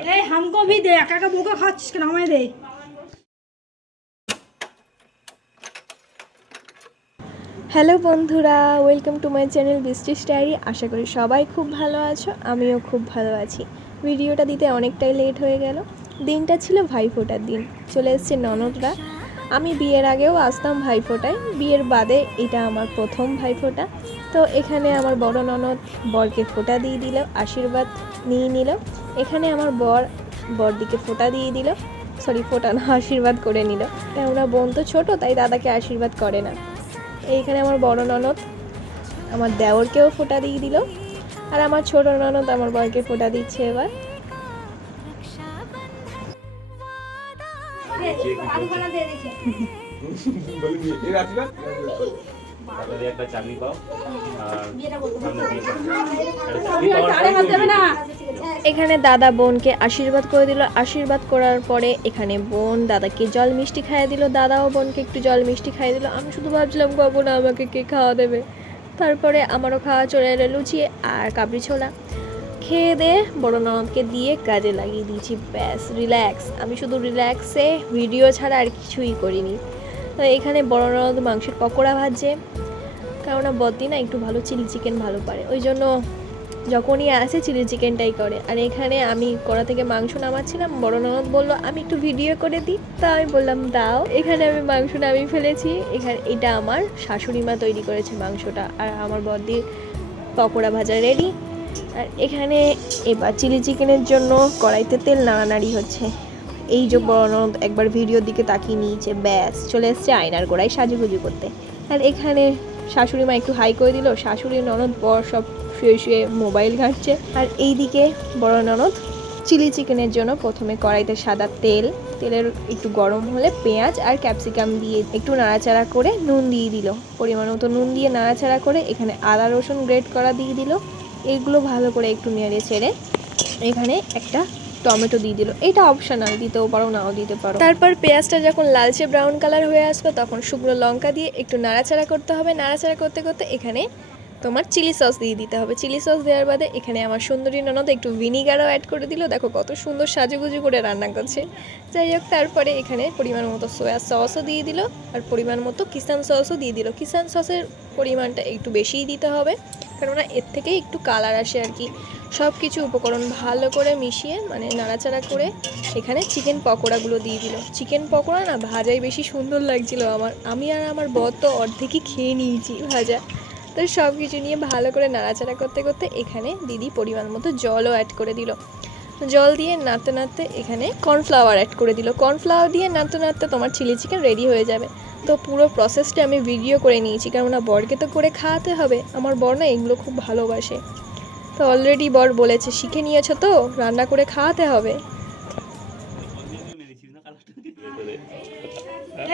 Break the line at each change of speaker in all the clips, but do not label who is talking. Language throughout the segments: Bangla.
এই হামকো ভি দে, একা একা খাচ্ছিস কেন? আমায় দে।
হ্যালো বন্ধুরা, ওয়েলকাম টু মাই চ্যানেল বৃষ্টিস ডায়েরি। আশা করি সবাই খুব ভালো আছো, আমিও খুব ভালো আছি। ভিডিওটা দিতে অনেকটাই লেট হয়ে গেল। দিনটা ছিল ভাইফোঁটার দিন। চলে এসছে ননদরা। আমি বিয়ের আগেও আসতাম ভাইফোঁটায়। বিয়ের বাদে এটা আমার প্রথম ভাইফোঁটা। তো এখানে আমার বড় ননদ বরকে ফোঁটা দিয়ে দিল আশীর্বাদ নিয়ে নিল। এখানে আমার বর বরদিকে ফোঁটা দিয়ে দিল সরি ফোঁটা না আশীর্বাদ করে নিল। কেননা বোন তো ছোটো তাই দাদাকে আশীর্বাদ করে না। এইখানে আমার বড় ননদ আমার দেওরকেও ফোঁটা দিয়ে দিল আর আমার ছোট ননদ আমার বরকে ফোঁটা দিচ্ছে এবার। এখানে দাদা বোনকে আশীর্বাদ করে দিল। আশীর্বাদ করার পরে এখানে বোন দাদাকে জল মিষ্টি খাইয়ে দিল। দাদাও বোনকে একটু জল মিষ্টি খাইয়ে দিল। আমি শুধু ভাবছিলাম কখন আমাকে কে খাওয়া দেবে? তারপরে আমারও খাওয়া চলে এলো লুচি আর কাবলি ছোলা। খেয়ে দিয়ে বড় ননদকে দিয়ে কাজে লাগিয়ে দিয়েছি। ব্যাস, রিল্যাক্স। আমি শুধু রিল্যাক্সে ভিডিও ছাড়া আর কিছুই করিনি। তো এখানে বড় ননদ মাংসের পকোড়া ভাজছে কেননা বদ্দি না একটু ভালো চিলি চিকেন ভালো পারে। ওই জন্য যখনই আসে চিলি চিকেনটাই করে। আর এখানে আমি কড়া থেকে মাংস নামাচ্ছিলাম, বড় ননদ বলল, আমি একটু ভিডিও করে দিই। তা আমি বললাম, দাও। এখানে আমি মাংস নামিয়ে ফেলেছি। এখানে এটা আমার শাশুড়ি মা তৈরি করেছে মাংসটা। আর আমার বদ্দির পকোড়া ভাজা রেডি আর এখানে এবার চিলি চিকেনের জন্য কড়াইতে তেল নাড়ানাড়ি হচ্ছে। এই যে ননদ একবার ভিডিওর দিকে তাকিয়ে নিয়েছে, ব্যাস, চলে এসছে আয়নার গোড়ায় সাজুগুজু করতে। আর এখানে শাশুড়ি মা একটু হাই করে দিল, শাশুড়ি ননদ বর সব শুয়ে শুয়ে মোবাইল ঘাঁটছে। আর এইদিকে বড় ননদ চিলি চিকেনের জন্য প্রথমে কড়াইতে সাদা তেল, তেলের একটু গরম হলে পেঁয়াজ আর ক্যাপসিকাম দিয়ে একটু নাড়াচাড়া করে নুন দিয়ে দিল। পরিমাণ মতো নুন দিয়ে নাড়াচাড়া করে এখানে আদা, রসুন গ্রেট করা দিয়ে দিল। এগুলো ভালো করে একটু নেড়ে ছেড়ে এখানে একটা টমেটো দিয়ে দিল। এটা অপশনাল দিতেও পারো, নাও দিতে পারো। তারপর পেঁয়াজটা যখন লালচে ব্রাউন কালার হয়ে আসবে, তখন শুকনো লঙ্কা দিয়ে একটু নাড়াচাড়া করতে হবে। নাড়াচাড়া করতে করতে এখানে তোমার চিলি সস দিয়ে দিতে হবে। চিলি সস দেওয়ার বাদে এখানে আমার সুন্দরী ননদ একটু ভিনিগারও অ্যাড করে দিল। দেখো কত সুন্দর সাজুগুজু করে রান্না করছে। যাই হোক, তারপরে এখানে পরিমাণ মতো সোয়া সসও দিয়ে দিল আর পরিমাণ মতো কিষান সসও দিয়ে দিল। কিষান সসের পরিমাণটা একটু বেশিই দিতে হবে, কেননা এর থেকে একটু কালার আসে আর কি। সব কিছু উপকরণ ভালো করে মিশিয়ে মানে নাড়াচাড়া করে এখানে চিকেন পকোড়াগুলো দিয়ে দিল। চিকেন পকোড়া না ভাজাই বেশি সুন্দর লাগছিল আমার। আমি আর আমার বর তো অর্ধেকই খেয়ে নিয়েছি ভাজা। তো সব কিছু নিয়ে ভালো করে নাড়াচাড়া করতে করতে এখানে দিদি পরিমাণ মতো জলও অ্যাড করে দিল। জল দিয়ে নাড়তে নাড়তে এখানে কর্নফ্লাওয়ার অ্যাড করে দিল। কর্নফ্লাওয়ার দিয়ে নাড়তে নাড়তে তোমার চিলি চিকেন রেডি হয়ে যাবে। তো পুরো প্রসেসটা আমি ভিডিও করে নিয়েছি কেননা বরকে তো করে খাওয়াতে হবে। আমার বর না এগুলো খুব ভালোবাসে। তো অলরেডি বর বলেছে শিখে নিয়েছো তো রান্না করে খাওয়াতে হবে।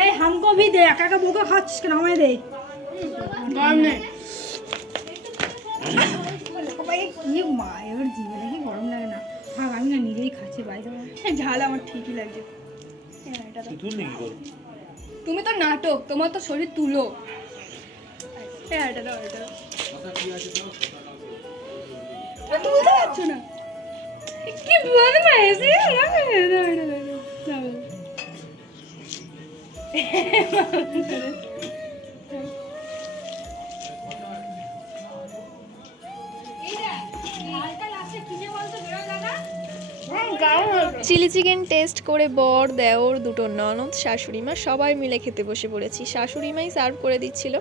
এই হামকো ভি দে একা একা খাচ্ছিস কেন আমায় দে। মা এবার জিভে নাকি গরম লাগে না? থাক আমি না নিজেই খাচ্ছি বাইরে ঝাল আমার ঠিকই লাগছে।
করে?
তুমি তো নাটক তোমার তো শরীর তুলো। হ্যাঁ এটা দাও এটা তুলতে পারছ না? কি বদমাইশ দাও এটা দাও
চিলি চিকেন টেস্ট করে বর, দেওর দুটো ননদ, শাশুড়ি মা, সবাই মিলে খেতে বসে পড়েছি। শাশুড়ি মাই সার্ভ করে দিচ্ছিল।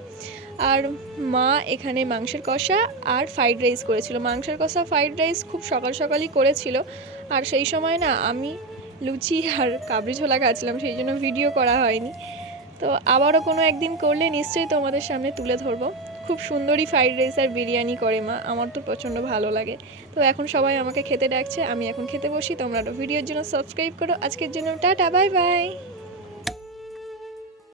আর মা এখানে মাংসের কষা আর ফ্রাইড রাইস করেছিল। মাংসের কষা, ফ্রাইড রাইস খুব সকাল সকালই করেছিল। আর সেই সময় না, আমি লুচি আর কাবলি ছোলা খাচ্ছিলাম, সেই জন্য ভিডিও করা হয়নি। তো আবারও কোনো একদিন করলে নিশ্চয়ই তোমাদের সামনে তুলে ধরবো। খুব সুন্দরই ফ্রাইড রাইস আর বিরিয়ানি করে মা। আমার তো প্রচণ্ড ভালো লাগে। তো এখন সবাই আমাকে খেতে ডাকছে, আমি এখন খেতে বসি। তোমরা ভিডিওর জন্য সাবস্ক্রাইব করো। আজকের জন্য টাটা বাই বাই